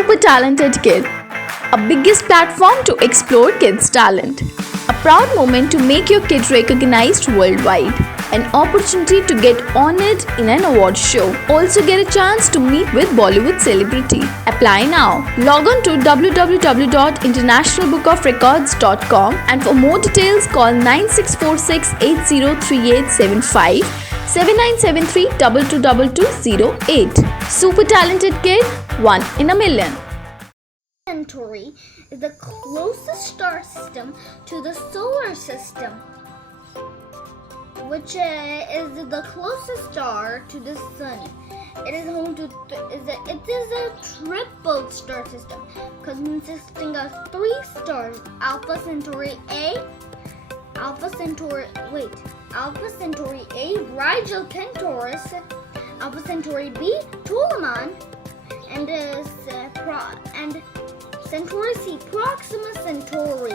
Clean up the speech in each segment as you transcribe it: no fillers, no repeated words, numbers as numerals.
Super Talented Kid, a biggest platform to explore kids' talent. A proud moment to make your kid recognized worldwide. An opportunity to get honored in an award show. Also get a chance to meet with Bollywood celebrity. Apply now. Log on to www.internationalbookofrecords.com and for more details call 9646 803875 7973 222208. Super Talented Kid, one in a million. Centauri is the closest star system to the solar system, which is the closest star to the sun. It is home to it is a triple star system consisting of three stars: Alpha Centauri A, Alpha Centauri A, Rigel Kentaurus, Alpha Centauri B, Ptolemy, and Centauri C, Proxima Centauri.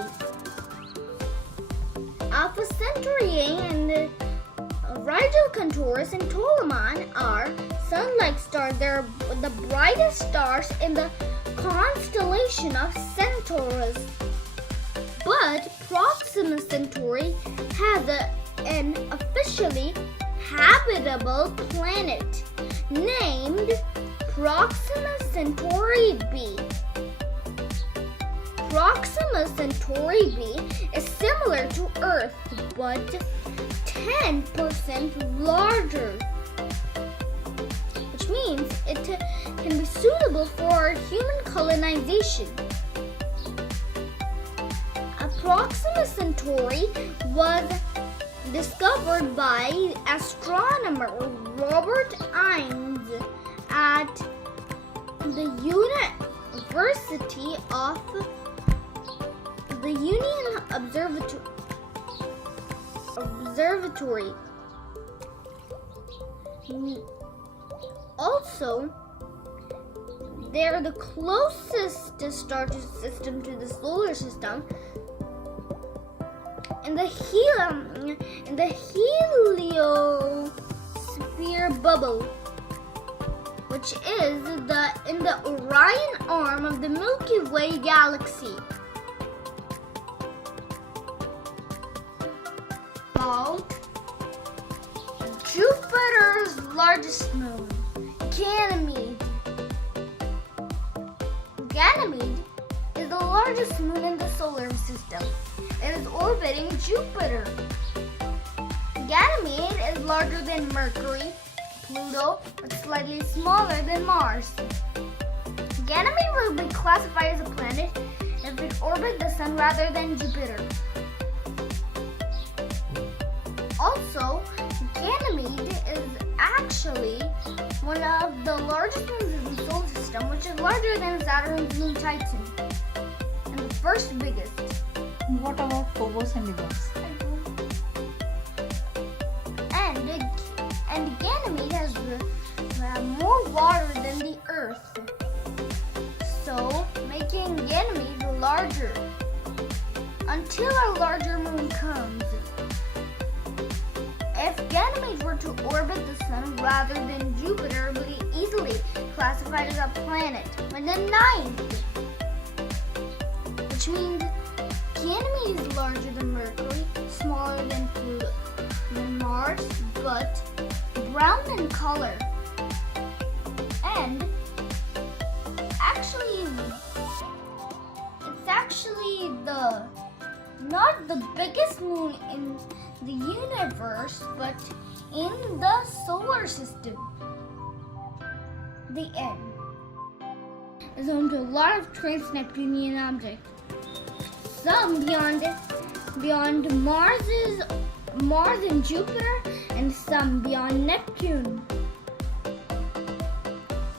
Alpha Centauri A and Rigel Kentaurus and Ptolemy are sun-like stars. They are the brightest stars in the constellation of Centaurus. But Proxima Centauri has an officially habitable planet named Proxima Centauri B. Proxima Centauri B is similar to Earth but 10% larger, which means it can be suitable for human colonization. Proxima Centauri was discovered by astronomer Robert Innes at the University of the Union Observatory. Also, they are the closest star system to the solar system in the heliosphere bubble, which is in the Orion arm of the Milky Way galaxy. About Jupiter's largest moon, Ganymede. Ganymede is the largest moon in the solar system. It is orbiting Jupiter. Ganymede is larger than Mercury, Pluto, but slightly smaller than Mars. Ganymede will be classified as a planet if it orbits the Sun rather than Jupiter. Also, Ganymede is actually one of the largest moons in the solar system, which is larger than Saturn's moon Titan, and the first biggest. What about Phobos and Deimos? And Ganymede has more water than the Earth, so making Ganymede larger until a larger moon comes. If Ganymede were to orbit the Sun rather than Jupiter, it would be easily classified as a planet with the ninth, which means Ganymede is larger than Mercury, smaller than Pluto, than Mars, but brown in color. And it's actually not the biggest moon in the universe, but in the solar system. The end. Is home to a lot of trans-Neptunian objects. Some beyond Mars and Jupiter, and some beyond Neptune.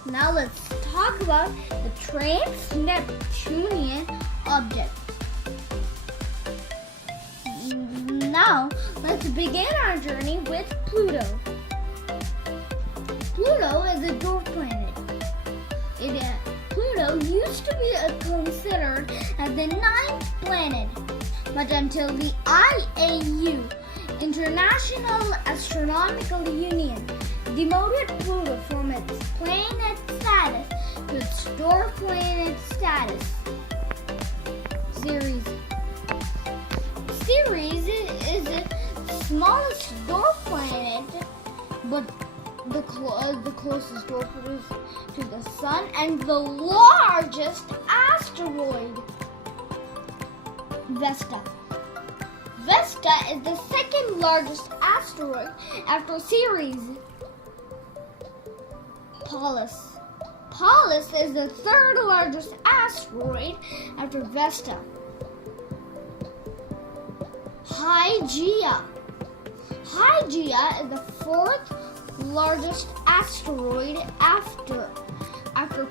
Now let's talk about the trans-Neptunian objects. Now let's begin our journey with Pluto. Pluto is a dwarf planet. Pluto used to be considered as the ninth planet, but until the IAU, International Astronomical Union, demoted Pluto from its planet status to its dwarf planet status. Ceres. Ceres is the smallest dwarf planet, but the closest dwarf is to the Sun and the largest asteroid. Vesta. Vesta is the second largest asteroid after Ceres. Pallas. Pallas is the third largest asteroid after Vesta. Hygeia. Hygeia is the fourth largest asteroid after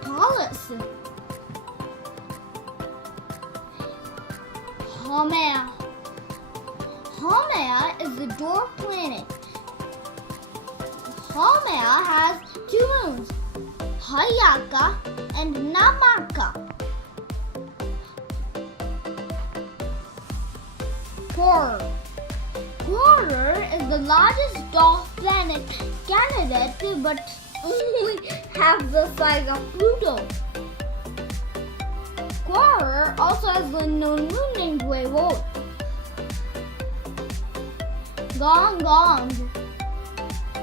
Pallas. Haumea. Haumea is the dwarf planet. Haumea has two moons, Hyakka and Namarka. Quaoar. Quaoar is the largest dwarf planet candidate, but only half the size of Pluto. Quaoar also has a known moon named Voivode. Gong Gong.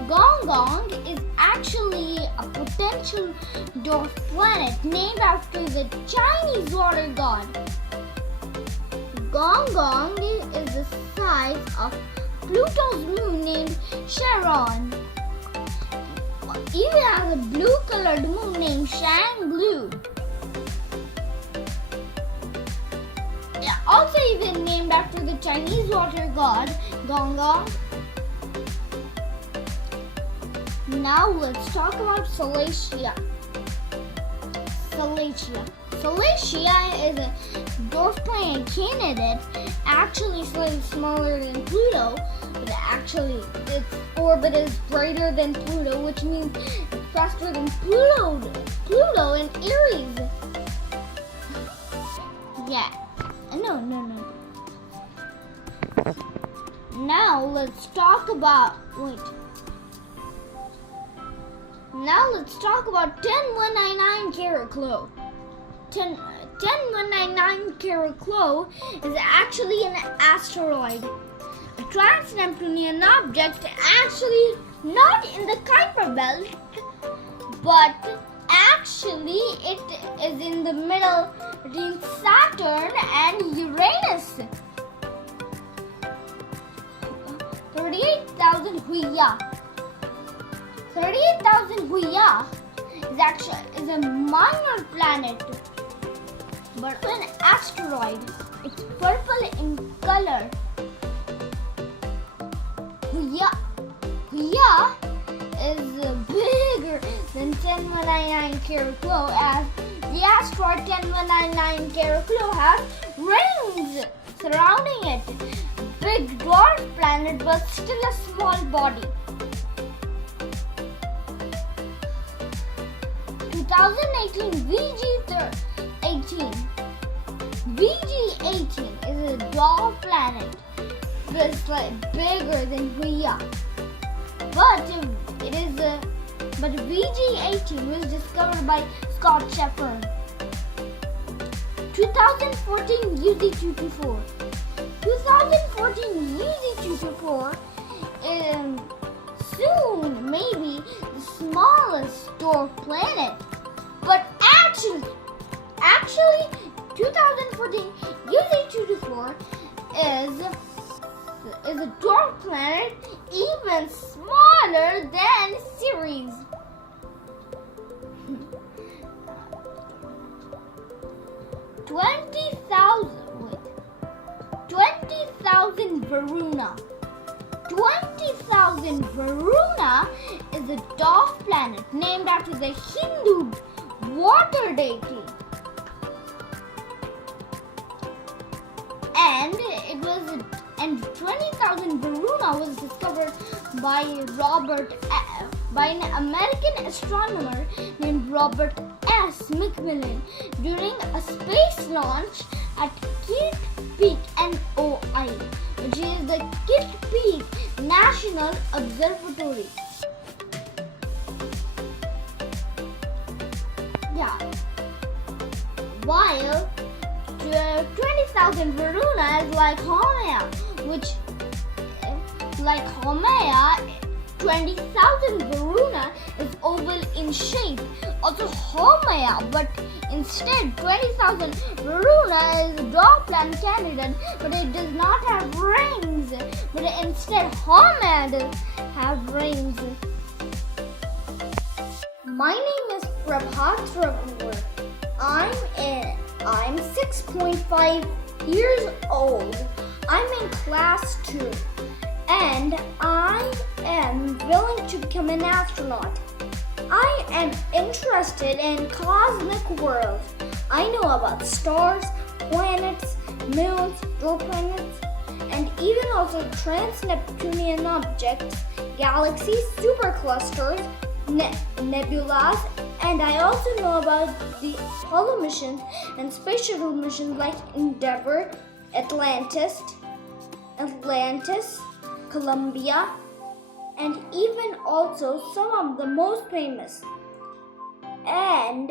Gong Gong is actually a potential dwarf planet named after the Chinese water god. Gong Gong is the size of Pluto's moon named Charon. It even has a blue-colored moon named Shang-Blue. Also even named after the Chinese water god Gong Gong. Now let's talk about Salacia. Salacia is a dwarf planet candidate, actually slightly smaller than Pluto, but actually its orbit is brighter than Pluto, which means it's faster than Pluto and Aries. Yeah. No. Now let's talk about 10199 Caraclo. 10199 Caraclo is actually an asteroid, a trans-Neptunian object, actually not in the Kuiper belt, but actually it is in the middle between Saturn and Uranus. 38,000 Huia. 38,000 Huia is a minor planet, but an asteroid. It's purple in color. Huia is bigger than 10199 Caraclo, as the asteroid 10199 Caraclo has rings surrounding it. Big dwarf planet, but still a small body. 2018 VG18. VG18 is a dwarf planet, but it's bigger than Huia. But VG18 was discovered by Scott Shepard. 2014 UZ224. 2014 UZ224 is soon maybe the smallest dwarf planet, but actually 2014 UZ224 is a dwarf planet even smaller than Ceres. 20,000 Varuna. 20,000 Varuna is a dwarf planet named after the Hindu water deity. And 20,000 Varuna was discovered by an American astronomer named Robert S. McMillan during a space launch at Kitt Peak, NOI, which is the Kitt Peak National Observatory. Yeah. while 20,000 Varuna is like Haumea, which like Haumea, 20,000 Varuna is oval in shape. Also Haumea, but instead 20,000 Varuna is a dwarf planet candidate, but it does not have rings. But instead Haumea does have rings. My name is Prabhat Raghuvar. I'm 6.5 years old. I'm in class 2 and I am willing to become an astronaut. I am interested in cosmic world. I know about stars, planets, moons, dwarf planets, and even also trans-Neptunian objects, galaxies, superclusters, nebulas, and I also know about the Apollo missions and space shuttle missions like Endeavour, Atlantis, Columbia, and even also some of the most famous. And